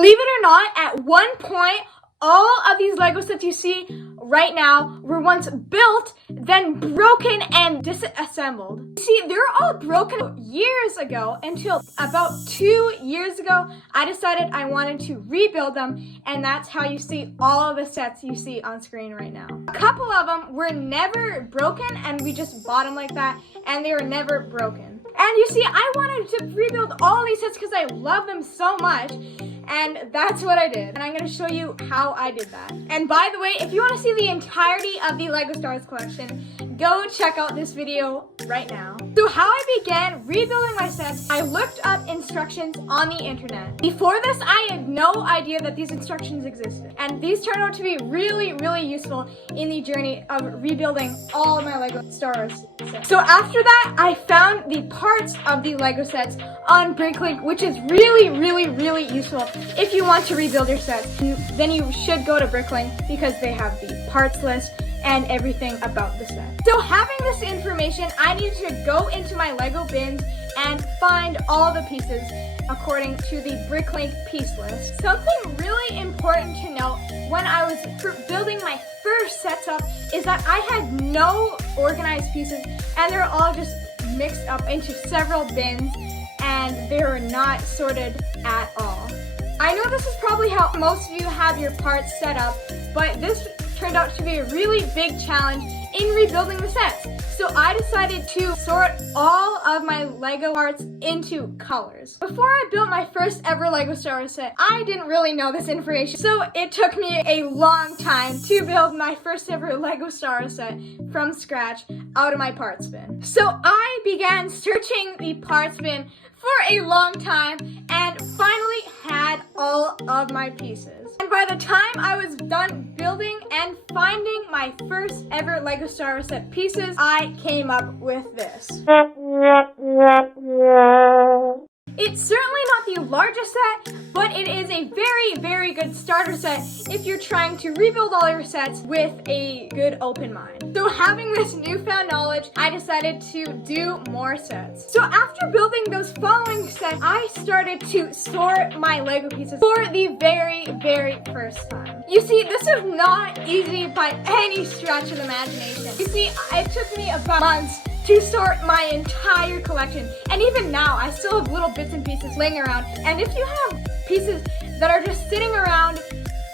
Believe it or not, at one point, all of these Lego sets you see right now were once built, then broken and disassembled. See, they were all broken years ago until about 2 years ago, I decided I wanted to rebuild them, and that's how you see all of the sets you see on screen right now. A couple of them were never broken, and we just bought them like that, and they were never broken. And you see, I wanted to rebuild all these sets because I love them so much, and that's what I did. And I'm going to show you how I did that. And by the way, if you want to see the entirety of the LEGO Stars collection, go check out this video right now. So how I began rebuilding my sets, I looked up instructions on the internet. Before this, I had no idea that these instructions existed. And these turned out to be really, really useful in the journey of rebuilding all of my LEGO Stars sets. So after that, I found the parts of the LEGO sets on Bricklink, which is really, really, really useful if you want to rebuild your sets. Then you should go to Bricklink because they have the parts list and everything about the set. So having this information, I needed to go into my Lego bins and find all the pieces according to the Bricklink piece list. Something really important to note when I was building my first sets up is that I had no organized pieces, and they're all just mixed up into several bins, and they were not sorted at all. I know this is probably how most of you have your parts set up, but this turned out to be a really big challenge in rebuilding the sets. So I decided to sort all of my Lego parts into colors. Before I built my first ever Lego Star Wars set, I didn't really know this information. So it took me a long time to build my first ever Lego Star Wars set from scratch out of my parts bin. So I began searching the parts bin for a long time and finally had all of my pieces. And by the time I was done building and finding my first ever Lego Star Wars set pieces, I came up with this. It's certainly not the largest set, but it is a very, very good starter set if you're trying to rebuild all your sets with a good open mind. So having this newfound knowledge, I decided to do more sets. So after building those following sets, I started to sort my Lego pieces for the very, very first time. You see, this is not easy by any stretch of the imagination. You see, it took me about months to sort my entire collection, and even now I still have little bits and pieces laying around. And if you have pieces that are just sitting around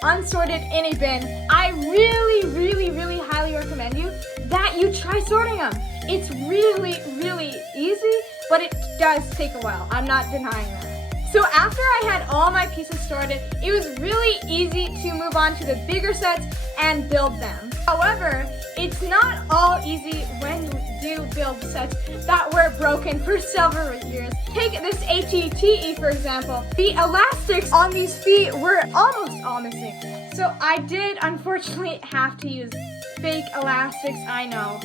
unsorted in a bin, I really, really, really highly recommend you that you try sorting them. It's really, really easy, but it does take a while. I'm not denying that. So after I had all my pieces sorted, it was really easy to move on to the bigger sets and build them. However, it's not all easy when you do build sets that were broken for several years. Take this HETE for example. The elastics on these feet were almost all missing. So I did unfortunately have to use fake elastics, I know.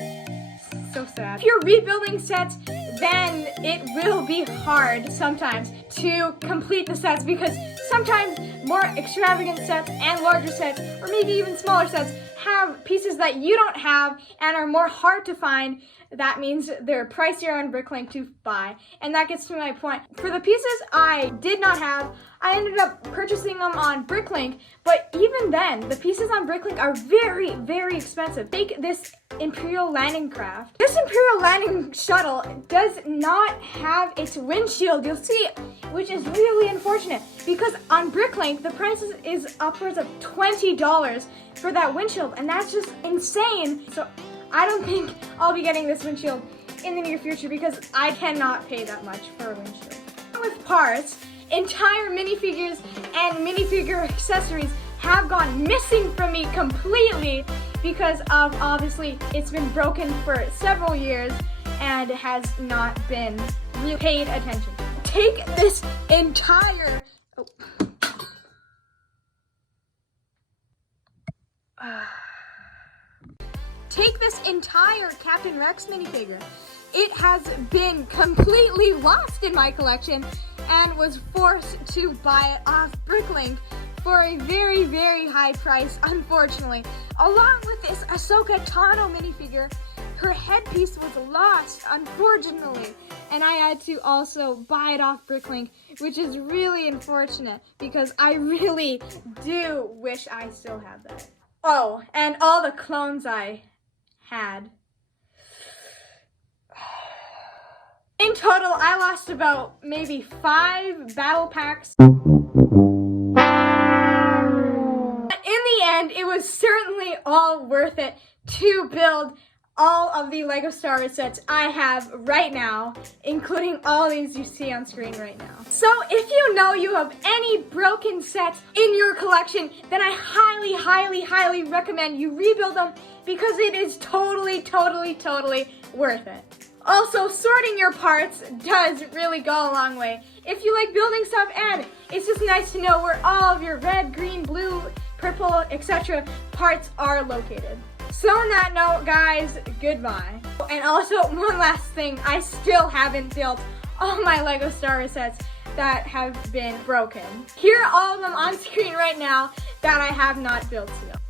So sad. If you're rebuilding sets, then it will be hard sometimes to complete the sets because sometimes more extravagant sets and larger sets, or maybe even smaller sets, have pieces that you don't have and are more hard to find. That means they're pricier on Bricklink to buy. And that gets to my point. For the pieces I did not have, I ended up purchasing them on Bricklink, but even then, the pieces on Bricklink are very, very expensive. Take this Imperial landing craft. This Imperial landing shuttle does not have its windshield, you'll see, which is really unfortunate because on Bricklink, the price is upwards of $20 for that windshield, and that's just insane. So I don't think I'll be getting this windshield in the near future because I cannot pay that much for a windshield. With parts, entire minifigures and minifigure accessories have gone missing from me completely because of, obviously, it's been broken for several years and has not been really paid attention to. Take this entire... Take this entire Captain Rex minifigure. It has been completely lost in my collection and was forced to buy it off Bricklink for a very, very high price, unfortunately. Along with this Ahsoka Tano minifigure, her headpiece was lost, unfortunately, and I had to also buy it off Bricklink which is really unfortunate because I really do wish I still had that. Oh, and all the clones I had. In total, I lost about maybe 5 battle packs. But in the end, it was certainly all worth it to build all of the LEGO Star Wars sets I have right now, including all these you see on screen right now. So if you know you have any broken sets in your collection, then I highly, highly, highly recommend you rebuild them because it is totally, totally, totally worth it. Also, sorting your parts does really go a long way. If you like building stuff, and it's just nice to know where all of your red, green, blue, purple, etc. parts are located. So on that note, guys, goodbye. And also, one last thing, I still haven't built all my LEGO Star Wars sets that have been broken. Here are all of them on screen right now that I have not built still.